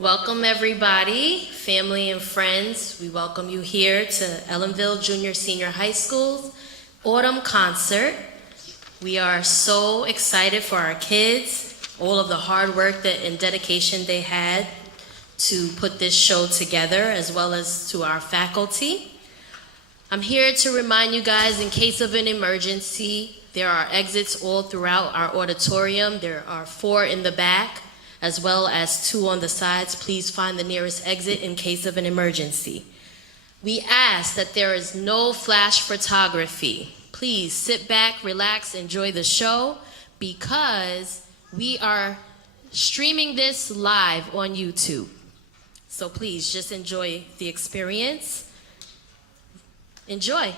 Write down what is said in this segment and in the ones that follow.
Welcome everybody, family and friends. We welcome you here to Ellenville Junior Senior High School's Autumn Concert. We are so excited for our kids, all of the hard work and dedication they had to put this show together, as well as to our faculty. I'm here to remind you guys, in case of an emergency, there are exits all throughout our auditorium. There are 4 in the back, as well as 2 on the sides. Please find the nearest exit in case of an emergency. We ask that there is no flash photography. Please sit back, relax, enjoy the show, because we are streaming this live on YouTube. So please just enjoy the experience. Enjoy.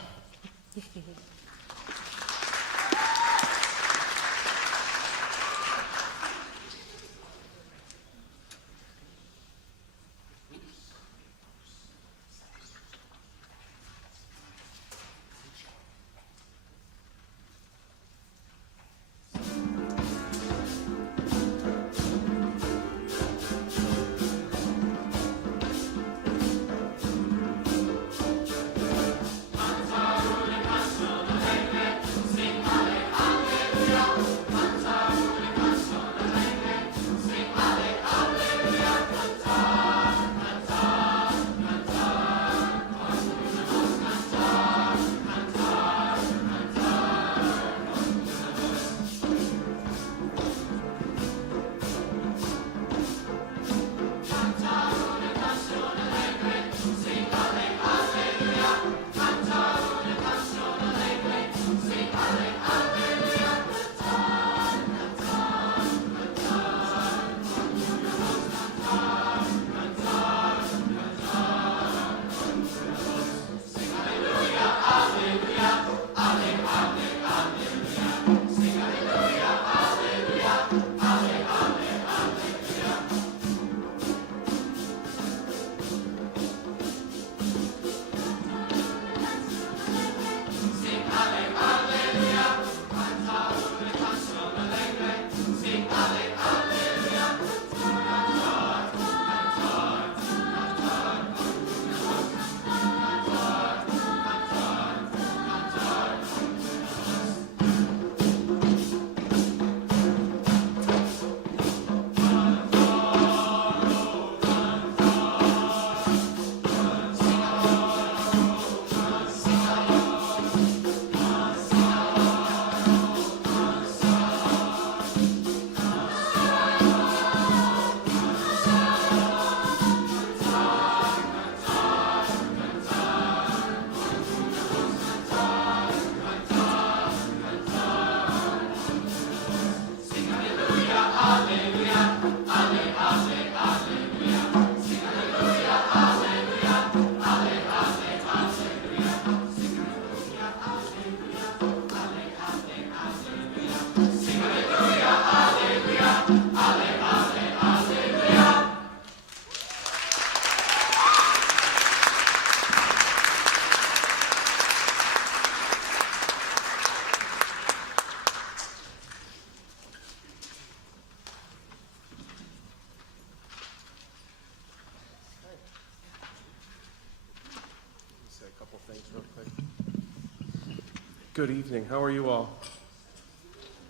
Good evening. How are you all?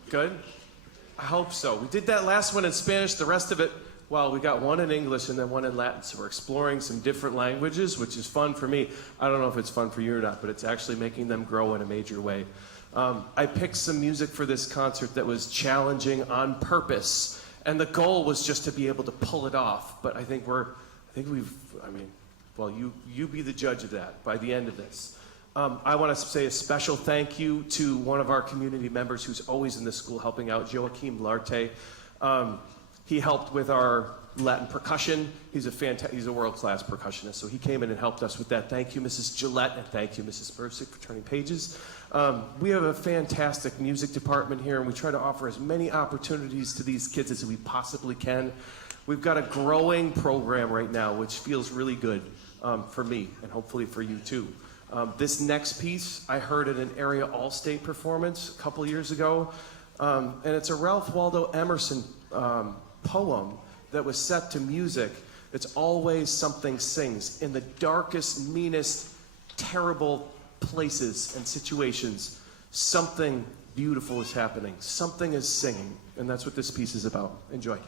Good? I hope so. We did that last one in Spanish. The rest of it, well, we got one in English and then one in Latin. So we're exploring some different languages, which is fun for me. I don't know if it's fun for you or not, but it's actually making them grow in a major way. I picked some music for this concert that was challenging on purpose. And the goal was just to be able to pull it off. But I think you be the judge of that by the end of this. I want to say a special thank you to one of our community members who's always in the school helping out, Joaquim Larte. He helped with our Latin percussion. He's a world-class percussionist, so he came in and helped us with that. Thank you, Mrs. Gillette, and thank you, Mrs. Bursick, for turning pages. We have a fantastic music department here, and we try to offer as many opportunities to these kids as we possibly can. We've got a growing program right now, which feels really good for me, and hopefully for you too. This next piece I heard at an area all-state performance a couple years ago, and it's a Ralph Waldo Emerson poem that was set to music It's always something sings. In the darkest, meanest, terrible places and situations, something beautiful is happening. Something is singing. And that's what this piece is about. Enjoy.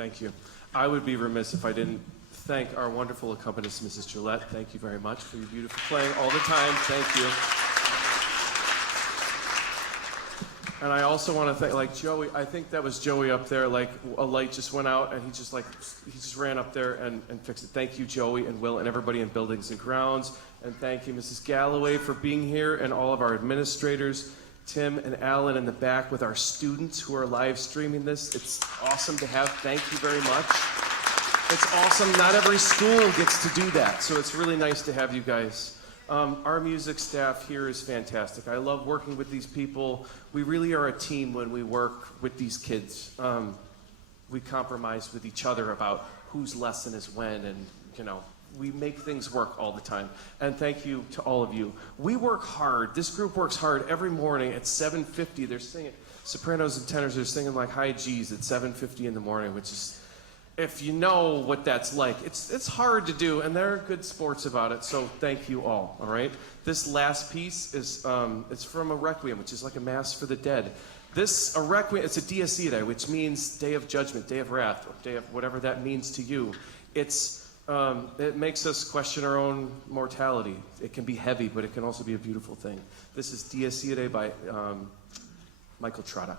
Thank you. I would be remiss if I didn't thank our wonderful accompanist, Mrs. Gillette. Thank you very much for your beautiful playing all the time. Thank you. And I also want to thank, like Joey, I think that was Joey up there, like a light just went out and he just ran up there and fixed it. Thank you, Joey and Will and everybody in Buildings and Grounds. And thank you, Mrs. Galloway, for being here, and all of our administrators, Tim and Alan in the back with our students who are live streaming this. It's awesome to have. Thank you very much. It's awesome. Not every school gets to do that, so it's really nice to have you guys. Our music staff here is fantastic. I love working with these people. We really are a team when we work with these kids. We compromise with each other about whose lesson is when, and we make things work all the time. And thank you to all of you. We work hard. This group works hard every morning at 7:50. They're singing, sopranos and tenors are singing like high G's at 7:50 in the morning, which is, if you know what that's like, it's hard to do, and they're good sports about it, so thank you all right? This last piece is it's from a requiem, which is like a mass for the dead. A requiem, it's a Dies Irae, which means day of judgment, day of wrath, or day of whatever that means to you. It makes us question our own mortality. It can be heavy, but it can also be a beautiful thing. This is Dies Irae by Michael Trotta.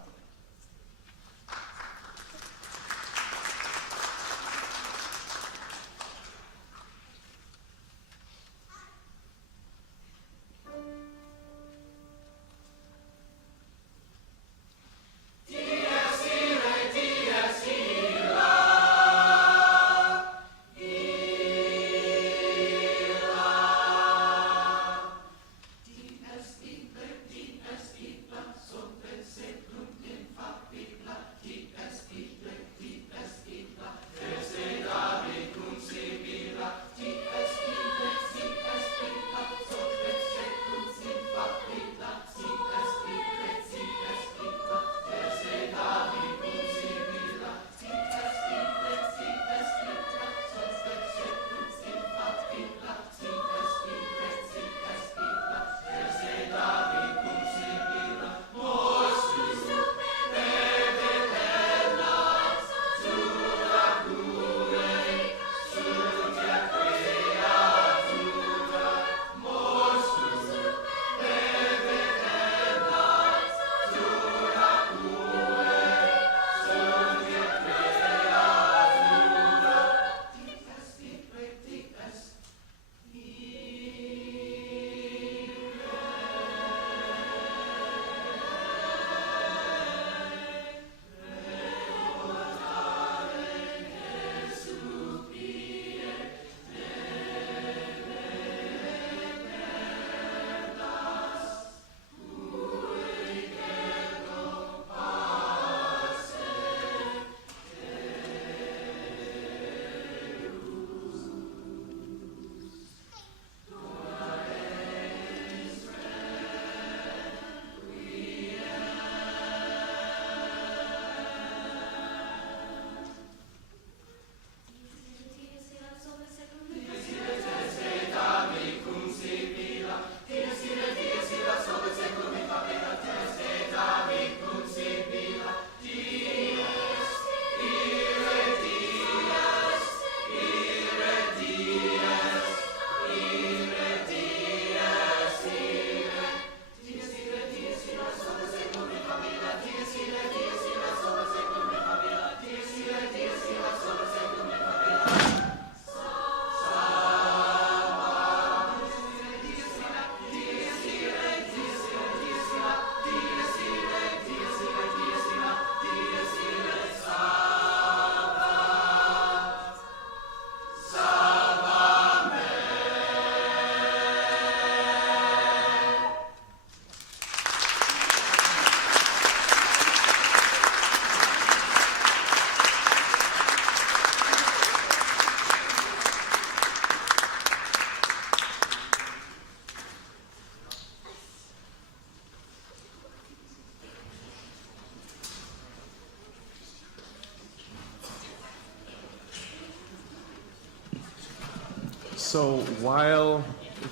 So while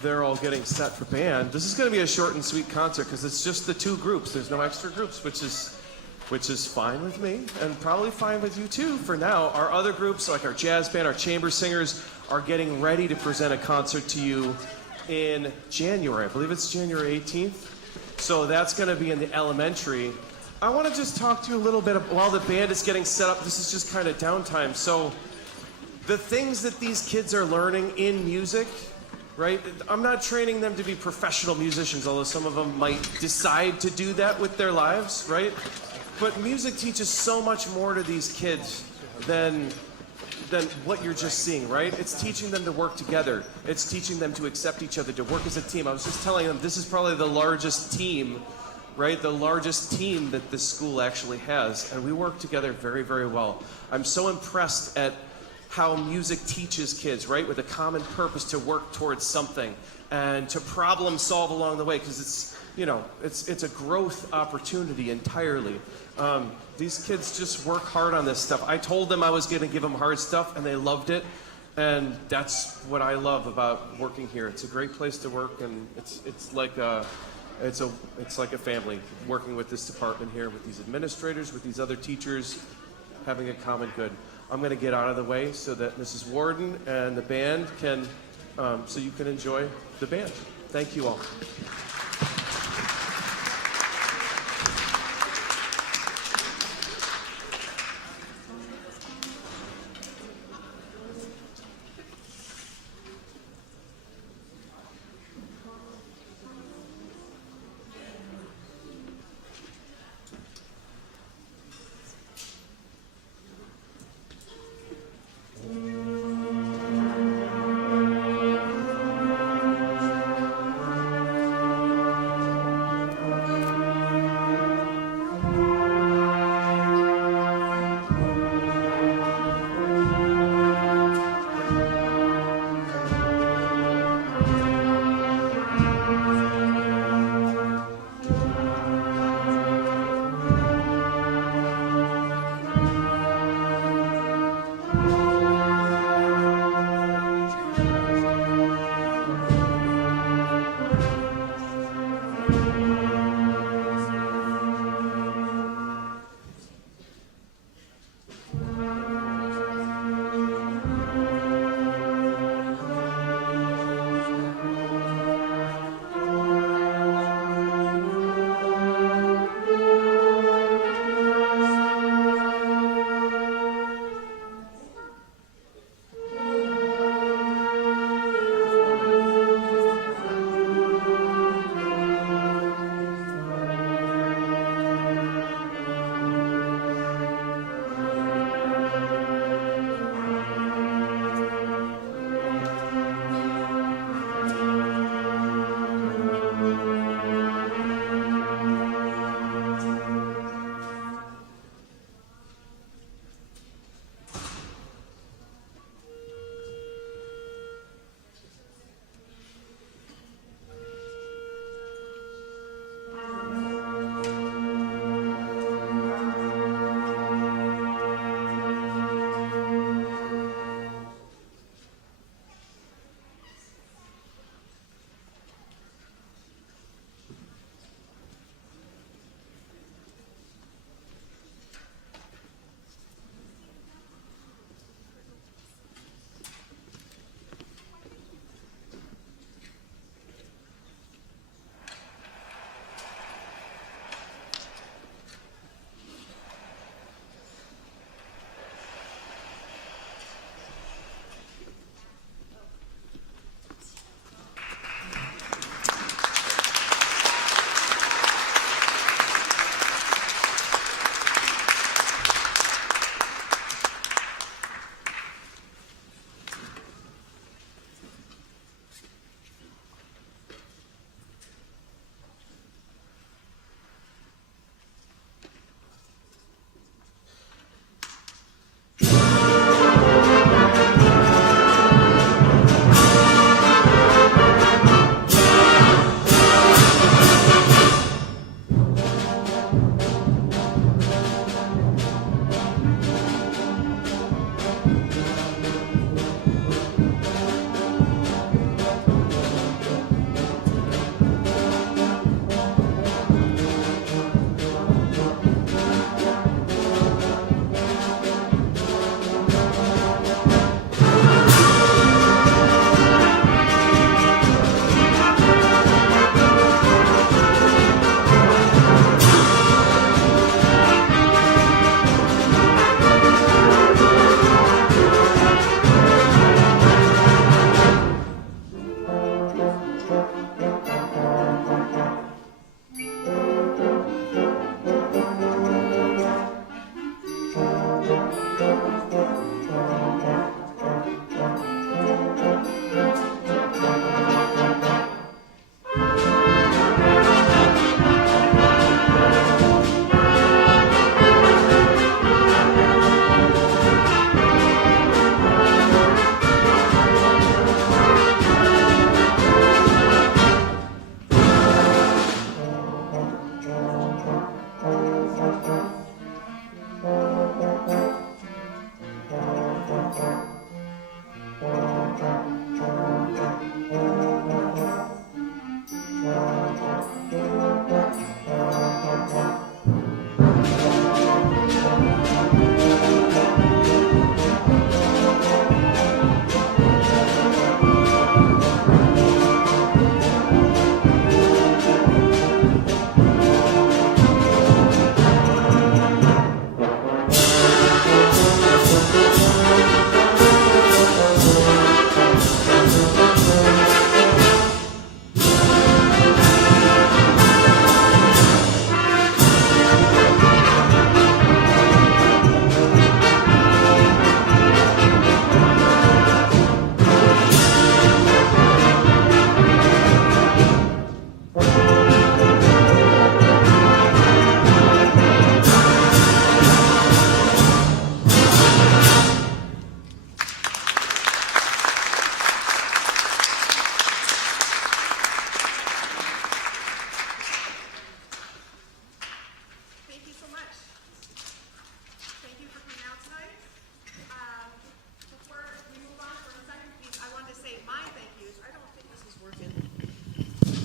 they're all getting set for band, this is going to be a short and sweet concert because it's just the two groups. There's no extra groups, which is which is fine with me and probably fine with you too for now. Our other groups, like our jazz band, our chamber singers, are getting ready to present a concert to you in January. I believe it's January 18th. So that's going to be in the elementary. I want to just talk to you a little bit while the band is getting set up. This is just kind of downtime. So the things that these kids are learning in music, right? I'm not training them to be professional musicians, although some of them might decide to do that with their lives, right? But music teaches so much more to these kids than what you're just seeing, right? It's teaching them to work together. It's teaching them to accept each other, to work as a team. I was just telling them this is probably the largest team, right? The largest team that this school actually has. And we work together very, very well. I'm so impressed at how music teaches kids, right? With a common purpose to work towards something and to problem solve along the way, because it's a growth opportunity entirely. These kids just work hard on this stuff. I told them I was going to give them hard stuff, and they loved it. And that's what I love about working here. It's a great place to work, and it's like a family working with this department here, with these administrators, with these other teachers, having a common good. I'm going to get out of the way so that Mrs. Warden and the band can, so you can enjoy the band. Thank you all.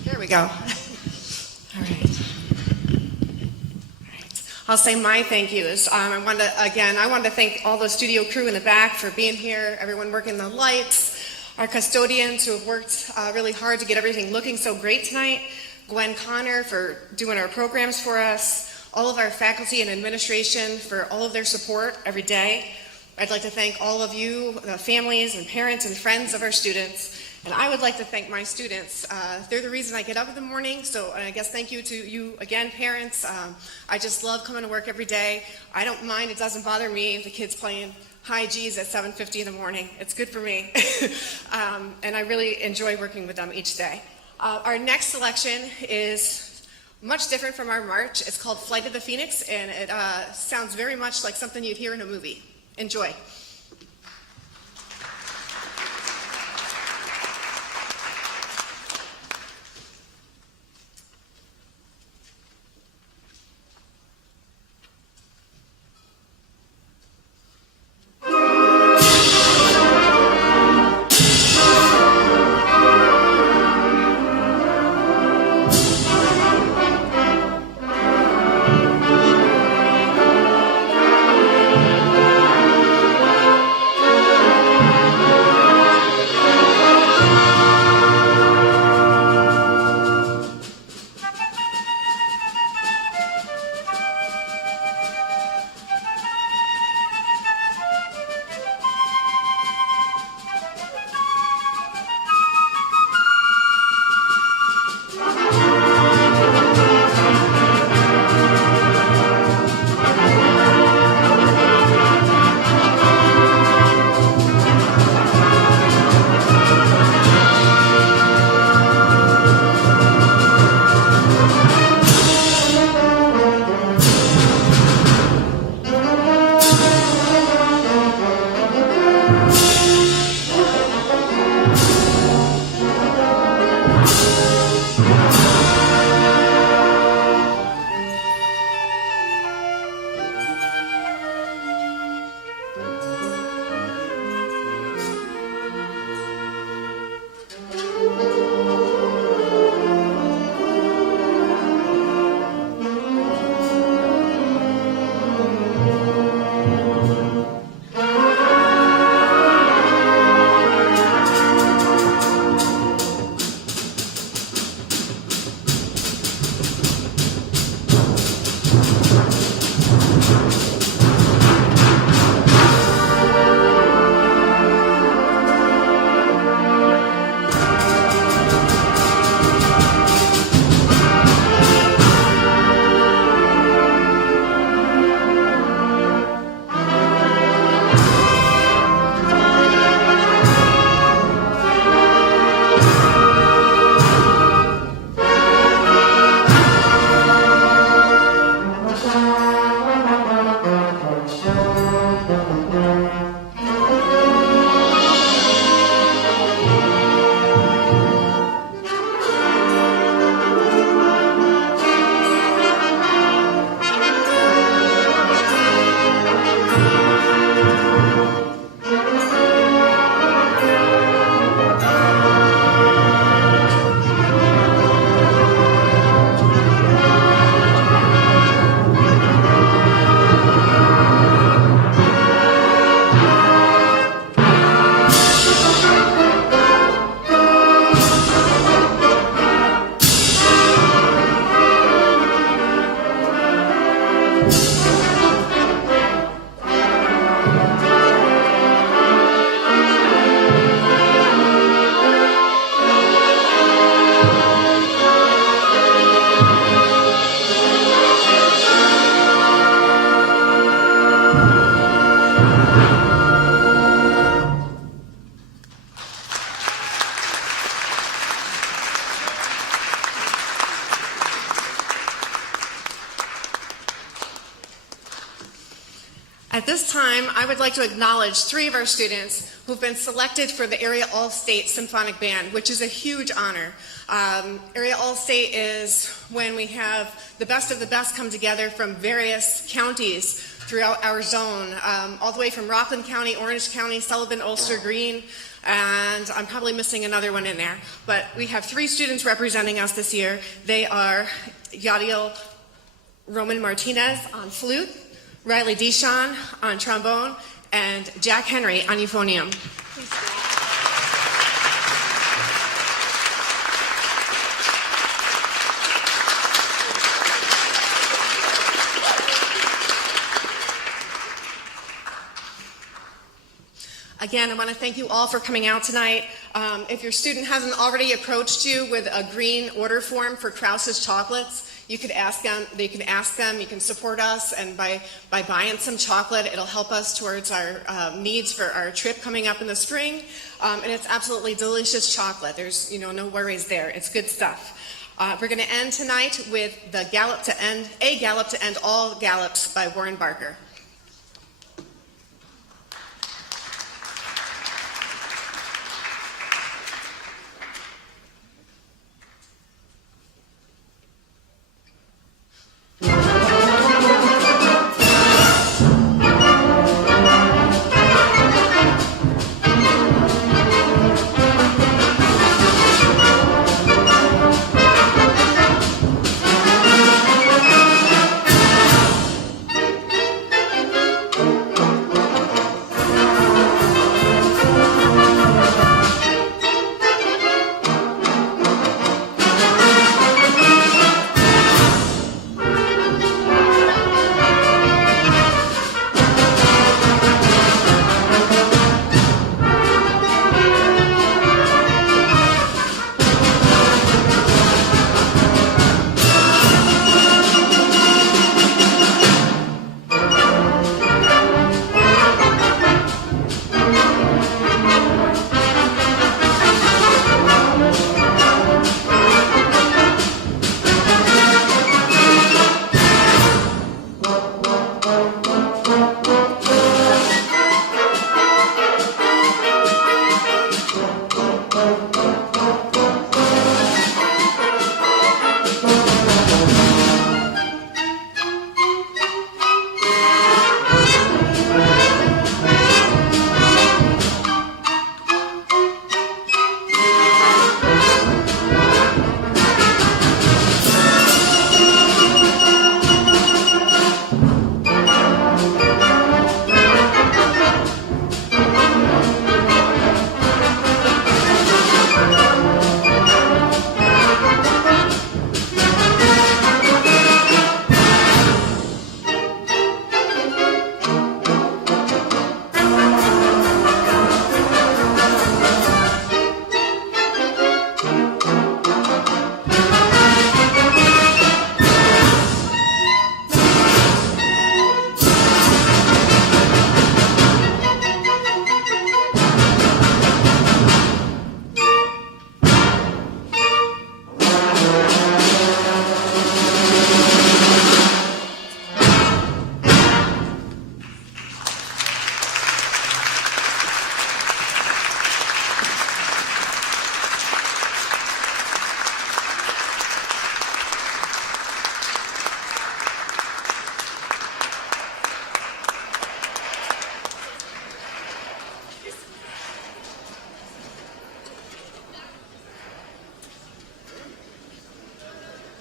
There we go. All right. I'll say my thank yous. I wanted to thank all the studio crew in the back for being here, everyone working the lights, our custodians who have worked really hard to get everything looking so great tonight, Gwen Connor for doing our programs for us, all of our faculty and administration for all of their support every day. I'd like to thank all of you, the families and parents and friends of our students. And I would like to thank my students. They're the reason I get up in the morning, so I guess thank you to you again, parents. I just love coming to work every day. I don't mind, it doesn't bother me if the kids playing high G's at 7:50 in the morning. It's good for me. And I really enjoy working with them each day. Our next selection is much different from our march. It's called Flight of the Phoenix, and it sounds very much like something you'd hear in a movie. Enjoy. At this time, I would like to acknowledge 3 of our students who've been selected for the Area All-State Symphonic Band, which is a huge honor. Area All-State is when we have the best of the best come together from various counties throughout our zone, all the way from Rockland County, Orange County, Sullivan, Ulster, Greene, and I'm probably missing another one in there. But we have 3 students representing us this year. They are Yadiel Roman Martinez on flute, Riley Deshawn on trombone, and Jack Henry on euphonium. Please stand. Again, I want to thank you all for coming out tonight. If your student hasn't already approached you with a green order form for Krause's chocolates, you could ask them, they can ask them, you can support us, and by buying some chocolate, it'll help us towards our needs for our trip coming up in the spring. And it's absolutely delicious chocolate. There's no worries there. It's good stuff. We're going to end tonight with A Gallop to End All Gallops by Warren Barker.